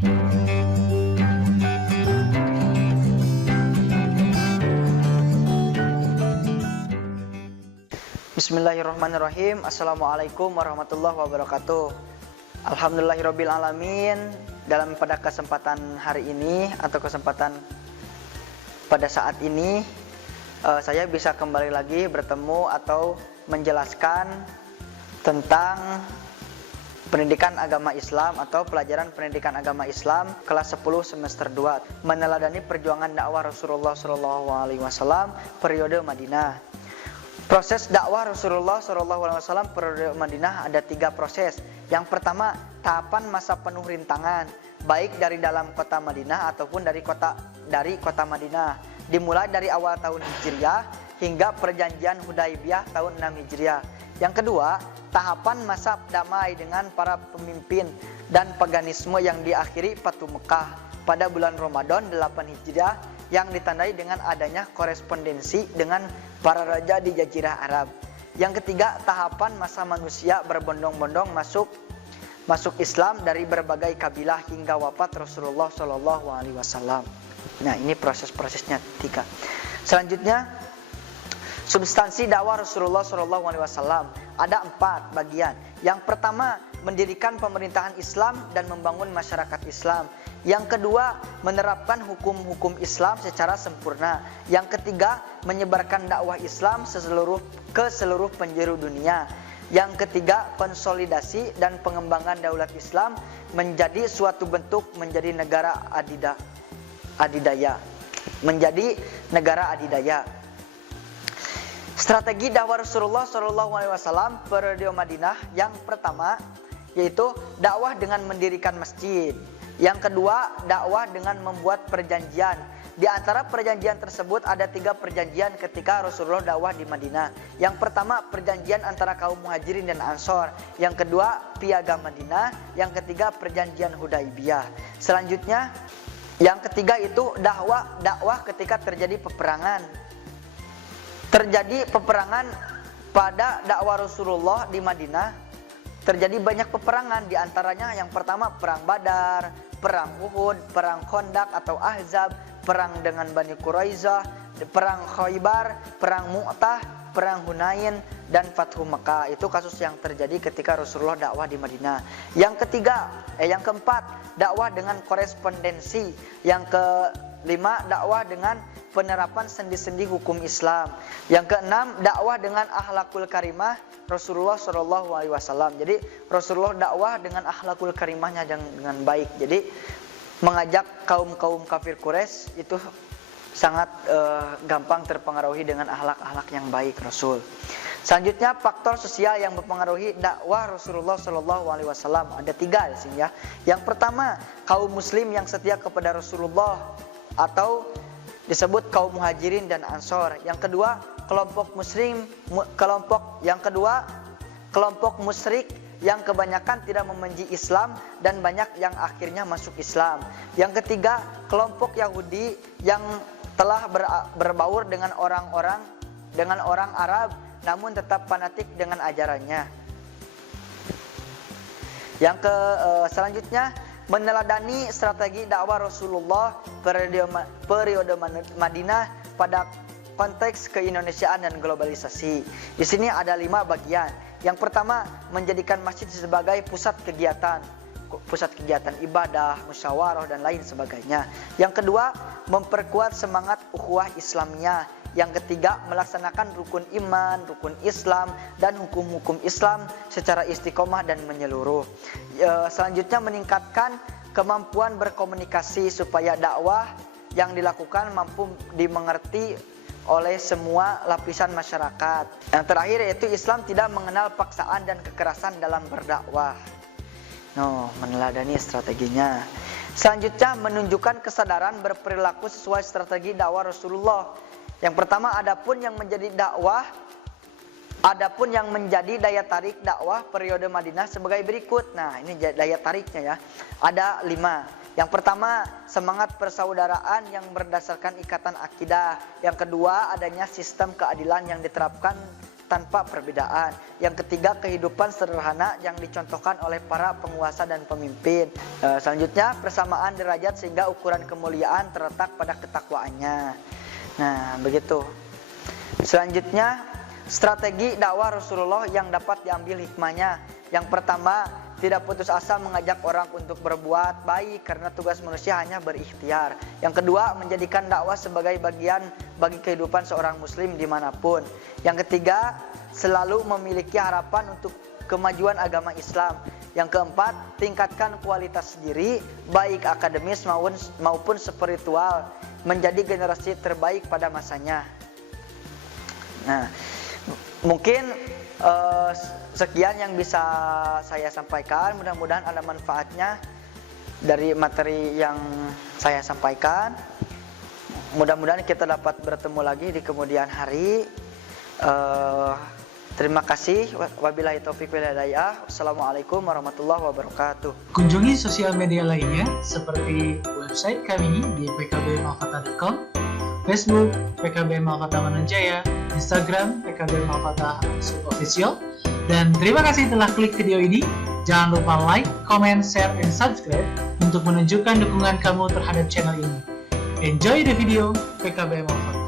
Bismillahirrahmanirrahim. Assalamualaikum warahmatullahi wabarakatuh. Alhamdulillahirabbil alamin. Pada kesempatan hari ini atau kesempatan pada saat ini saya bisa kembali lagi bertemu atau menjelaskan tentang pendidikan agama Islam atau pelajaran pendidikan agama Islam kelas 10 semester 2, meneladani perjuangan dakwah Rasulullah SAW periode Madinah. Proses dakwah Rasulullah SAW periode Madinah ada 3 proses. Yang pertama, tahapan masa penuh rintangan, baik dari dalam kota Madinah ataupun dari kota Madinah. Dimulai dari awal tahun Hijriah hingga perjanjian Hudaibiyah tahun 6 Hijriah. Yang kedua, tahapan masa damai dengan para pemimpin dan paganisme yang diakhiri Fatu Mekah pada bulan Ramadan 8 Hijriah yang ditandai dengan adanya korespondensi dengan para raja di Jazirah Arab. Yang ketiga, tahapan masa manusia berbondong-bondong masuk Islam dari berbagai kabilah hingga wafat Rasulullah SAW. Nah, ini proses-prosesnya 3. Selanjutnya, substansi dakwah Rasulullah SAW ada 4 bagian. Yang pertama, mendirikan pemerintahan Islam dan membangun masyarakat Islam. Yang kedua, menerapkan hukum-hukum Islam secara sempurna. Yang ketiga, menyebarkan dakwah Islam ke seluruh penjuru dunia. Yang ketiga, konsolidasi dan pengembangan daulat Islam menjadi suatu bentuk menjadi negara adidaya. Strategi dakwah Rasulullah SAW periode Madinah yang pertama yaitu dakwah dengan mendirikan masjid. Yang kedua, dakwah dengan membuat perjanjian. Di antara perjanjian tersebut ada 3 perjanjian ketika Rasulullah dakwah di Madinah. Yang pertama, perjanjian antara kaum Muhajirin dan Ansor. Yang kedua, Piagam Madinah. Yang ketiga, perjanjian Hudaibiyah. Selanjutnya, yang ketiga itu dakwah ketika terjadi peperangan. Terjadi peperangan pada dakwah Rasulullah di Madinah. Terjadi banyak peperangan, di antaranya yang pertama perang Badar, perang Uhud, perang Khandaq atau Ahzab, perang dengan Bani Quraisyah, perang Khaybar, perang Mu'tah, perang Hunain, dan Fathu Mekah. Itu kasus yang terjadi ketika Rasulullah dakwah di Madinah. Yang keempat, dakwah dengan korespondensi. Yang kelima, dakwah dengan penerapan sendi-sendi hukum Islam. Yang keenam, dakwah dengan akhlakul karimah Rasulullah SAW. Jadi Rasulullah dakwah dengan akhlakul karimahnya dengan baik. Jadi mengajak kaum kafir Quraisy itu sangat gampang terpengaruhi dengan akhlak-akhlak yang baik Rasul. Selanjutnya, faktor sosial yang mempengaruhi dakwah Rasulullah SAW ada 3 di sini ya. Yang pertama, kaum Muslim yang setia kepada Rasulullah atau disebut kaum Muhajirin dan Ansor. Yang kedua, kelompok musyrik yang kebanyakan tidak membenci Islam dan banyak yang akhirnya masuk Islam. Yang ketiga, kelompok Yahudi yang telah berbaur dengan orang Arab namun tetap fanatik dengan ajarannya. Selanjutnya, meneladani strategi dakwah Rasulullah periode Madinah pada konteks keindonesiaan dan globalisasi. Di sini ada 5 bagian. Yang pertama, menjadikan masjid sebagai pusat kegiatan ibadah, musyawarah dan lain sebagainya. Yang kedua, memperkuat semangat ukhuwah Islamiyah. Yang ketiga, melaksanakan rukun iman, rukun Islam dan hukum-hukum Islam secara istiqomah dan menyeluruh. Selanjutnya, meningkatkan kemampuan berkomunikasi supaya dakwah yang dilakukan mampu dimengerti oleh semua lapisan masyarakat. Yang terakhir yaitu Islam tidak mengenal paksaan dan kekerasan dalam berdakwah. Meneladani strateginya. Selanjutnya, menunjukkan kesadaran berperilaku sesuai strategi dakwah Rasulullah. Yang pertama, adapun yang menjadi daya tarik dakwah periode Madinah sebagai berikut. Nah, ini daya tariknya ya. Ada 5. Yang pertama, semangat persaudaraan yang berdasarkan ikatan akidah. Yang kedua, adanya sistem keadilan yang diterapkan tanpa perbedaan. Yang ketiga, kehidupan sederhana yang dicontohkan oleh para penguasa dan pemimpin. Selanjutnya, persamaan derajat sehingga ukuran kemuliaan terletak pada ketakwaannya. Nah, begitu. Selanjutnya, strategi dakwah Rasulullah yang dapat diambil hikmahnya. Yang pertama, tidak putus asa mengajak orang untuk berbuat baik karena tugas manusia hanya berikhtiar. Yang kedua, menjadikan dakwah sebagai bagian bagi kehidupan seorang muslim dimanapun. Yang ketiga, selalu memiliki harapan untuk kemajuan agama Islam. Yang keempat, tingkatkan kualitas diri baik akademis maupun spiritual menjadi generasi terbaik pada masanya. Nah, mungkin sekian yang bisa saya sampaikan. Mudah-mudahan ada manfaatnya dari materi yang saya sampaikan. Mudah-mudahan kita dapat bertemu lagi di kemudian hari. Terima kasih. Wabillahi taufiq wal hidayah. Wassalamualaikum warahmatullahi wabarakatuh. Kunjungi sosial media lainnya seperti website kami di pkbmalfata.com, Facebook PKB Malfata Mananjaya, Instagram PKB Malfata Official. Dan terima kasih telah klik video ini. Jangan lupa like, comment, share, dan subscribe untuk menunjukkan dukungan kamu terhadap channel ini. Enjoy the video PKB Malfata.